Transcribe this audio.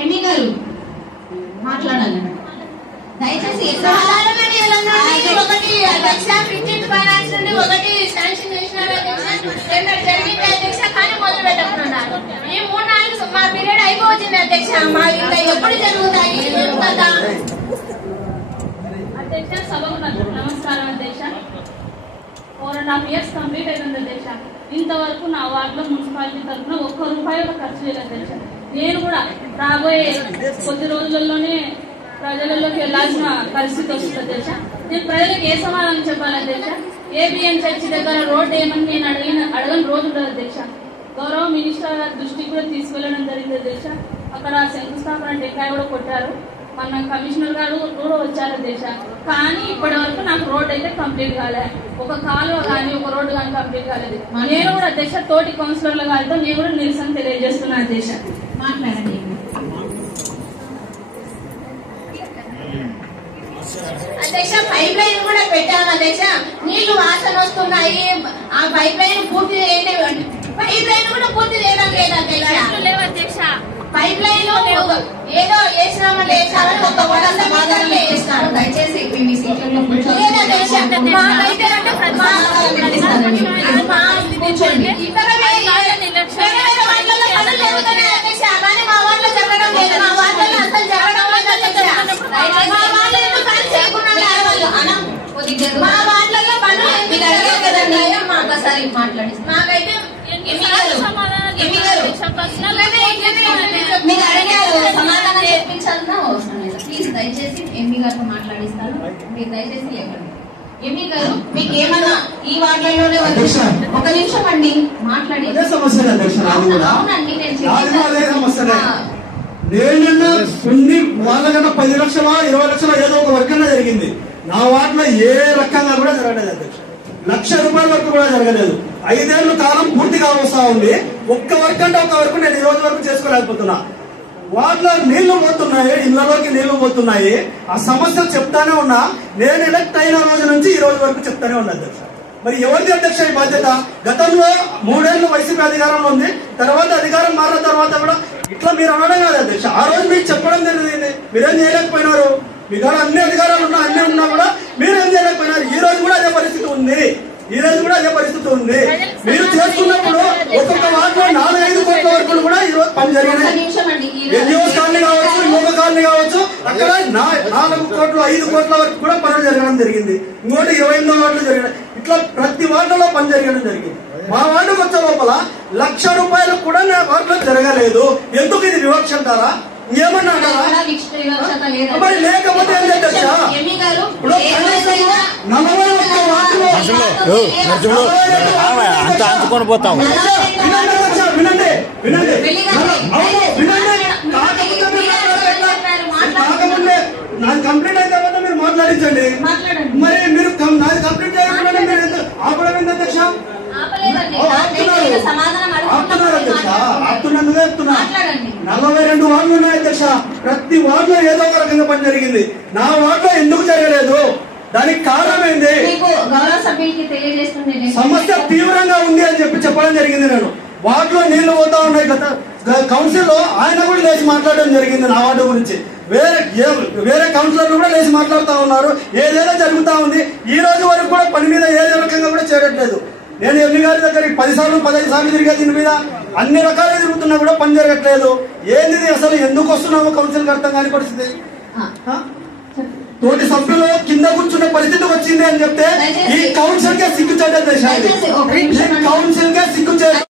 ఎండి గారు మాట్లాడాలి దయచేసి. ఒకటి అధ్యక్ష 15th ఫైనాన్స్ నుండి ఒకటి శాంక్షన్ చేసినారు టెండర్ జరిగింది అధ్యక్ష, కానీ మొదలు పెట్టకున్నారు. ఈ 3-4 మా పీరియడ్ అయిపోతుంది అధ్యక్ష. మా ఇంకా ఎప్పుడు జరుగుతాయి కదా అధ్యక్ష? సభకు నమస్కారం అధ్యక్ష. 4.5 years కంప్లీట్ అయిపోయింది అధ్యక్ష. ఇంతవరకు నా వార్డులో మున్సిపాలిటీ తరఫున ₹1 ఖర్చు చేయలేదు అధ్యక్ష. నేను కూడా రాబోయే కొద్ది రోజులలోనే ప్రజలలోకి వెళ్లాల్సిన పరిస్థితి వస్తుంది అధ్యక్ష. నేను ప్రజలకు ఏ సమాధానం చెప్పాలి అధ్యక్ష? ఏబిఎన్ చర్చి దగ్గర రోడ్డు ఏమని నేను అడగని రోజు ఉండదు అధ్యక్ష. గౌరవ మినిస్టర్ గారి దృష్టికి కూడా తీసుకెళ్లడం జరిగింది అధ్యక్ష. అక్కడ శంకుస్థాపన టెంకాయ కూడా కొట్టారు. మన కమిషనర్ గారు కూడా వచ్చారు అధ్యక్ష. కానీ ఇప్పటి వరకు నాకు రోడ్ అయితే కంప్లీట్ కాలేదు. ఒక కాలువ కానీ ఒక రోడ్డు కానీ కంప్లీట్ కాలేదు. నేను కూడా అధ్యక్ష తోటి కౌన్సిలర్ల గారితో నేను కూడా నిరసన తెలియజేస్తున్నాను అధ్యక్ష. మాట్లాడండి. అధ్యక్ష పైప్ లైన్ కూడా పెట్టాము అధ్యక్ష. నీళ్లు వాసన వస్తున్నాయి. ఆ పైప్ లైన్ పూర్తి చేయలేదు. పైప్ లైన్ కూడా పూర్తి చేయడం లేదు అధ్యక్ష. పైప్ లైన్ ఏదో వేసినామని వేసామని ఒక వడ సమాధానం వేసినారు. దయచేసి మీ సీట్లలో కూర్చోండి. ఇతర వాళ్ళలో పనులు జరుగుతున్నాయి అధ్యక్ష, కానీ మా వాళ్ళలో జరగడం లేదు. మా వాళ్ళలో అసలు జరగడం లేదు అధ్యక్ష. మా వాళ్ళు ఎందుకు పని చేయకున్నాడు? మా వాళ్ళలో పనులు ఒకసారి మాట్లాడి మాకైతే మీరు అడిగారు సమాధానం చెప్పించాల్సిన అవసరం లేదు. ప్లీజ్ దయచేసి ఎంపీ గారితో మాట్లాడిస్తాను. మీరు దయచేసి లేవండి. ఎంపీ గారు మీకు ఏమన్నా ఈ వార్డులలోనే ఒక నిమిషం అండి మాట్లాడి. అవునండి నేను కొన్ని వాళ్ళకన్నా 10 లక్షల 20 లక్షల ఏదో ఒక వర్గంగా జరిగింది. నా వాటిలో ఏ రకంగా కూడా జరగలేదు అధ్యక్ష. ₹1,00,000 వరకు కూడా జరగలేదు. 5 ఏళ్ల కాలం పూర్తిగా వస్తా ఉంది. ఒక్క వర్క్ అంటే ఒక వర్క్ నేను ఈ రోజు వరకు చేసుకోలేకపోతున్నా. వాటిలో నీళ్లు పోతున్నాయి, ఇళ్లలోకి నీళ్లు పోతున్నాయి. ఆ సమస్యలు చెప్తానే ఉన్నా. నేను ఎలక్ట్ అయిన రోజు నుంచి ఈ రోజు వరకు చెప్తానే ఉన్నా అధ్యక్ష. మరి ఎవరిది అధ్యక్ష ఈ బాధ్యత? గతంలో 3 ఏళ్లు వైసీపీ అధికారంలో ఉంది. తర్వాత అధికారం మారిన తర్వాత కూడా ఇట్లా మీరు అనడం కాదు అధ్యక్ష. ఆ రోజు మీకు చెప్పడం జరిగింది. మీరేం చేయలేకపోయినారు. మీ దగ్గర అన్ని అధికారాలు ఉన్నా అన్ని ఉన్నా కూడా మీరేం చేయలేకపోయినారు. ఈ రోజు కూడా అదే పరిస్థితి ఉంది. మీరు చేస్తున్నప్పుడు ఒక్కొక్క వార్డులో 4-5 కోట్ల వరకు కూడా ఈ రోజు పని జరిగినాయి. ఎన్జిఓస్ కాలనీ కావచ్చు, యువక కాలనీ కావచ్చు, అక్కడ 4 కోట్లు 5 కోట్ల వరకు కూడా పనులు జరగడం జరిగింది. ఇంకోటి 28వ వార్డులు జరిగినాయి. ఇట్లా ప్రతి వార్డులో పని జరగడం జరిగింది. మా వార్డుకు వచ్చే లోపల ₹1,00,000 కూడా నా వార్డులో జరగలేదు. ఎందుకు ఇది వివక్ష అంటారా? ఏమన్నా మరి లేకపోతే ఏం చేద్దా? అంత అందుకొని పోతాం. వినండి వినండి కాకముందే నాది కంప్లీట్ అయితే మీరు మాట్లాడించండి. మరి మీరు నాది కంప్లీట్ చేయకుండా మీరు ఆపడం ఏంటి అధ్యక్ష? ఆపుతున్నందుగా చెప్తున్నా. 42 వార్డులు ఉన్నాయి అధ్యక్ష. ప్రతి వార్డులో ఏదో ఒక రకంగా పని జరిగింది. నా వార్డులో ఎందుకు జరగలేదు? దానికి కారణం ఏంది? సమస్య తీవ్రంగా ఉంది అని చెప్పడం జరిగింది. నేను వార్డులో నీళ్లు పోతా ఉన్నాయి. గత కౌన్సిల్ లో ఆయన కూడా లేచి మాట్లాడడం జరిగింది నా వార్డు గురించి. వేరే కౌన్సిలర్లు కూడా లేచి మాట్లాడుతూ ఉన్నారు. ఏదైనా జరుగుతా ఉంది. ఈ రోజు వరకు కూడా పని మీద ఏ రకంగా కూడా చేయట్లేదు. నేను ఎంపీ గారి దగ్గరికి 10 సార్లు 15 సార్లు తిరిగా దీని మీద అన్ని రకాలుగా తిరుగుతున్నా కూడా పని జరగట్లేదు. ఏంది అసలు? ఎందుకు వస్తున్నామో కౌన్సిల్ అర్థం కాని పరిస్థితి. తోటి సభ్యులు కింద కూర్చున్న పరిస్థితి వచ్చింది అని చెప్తే ఈ కౌన్సిల్ కే సిగ్గు చేయడం. ఈ కౌన్సిల్ కే సిగ్గు చేయడం.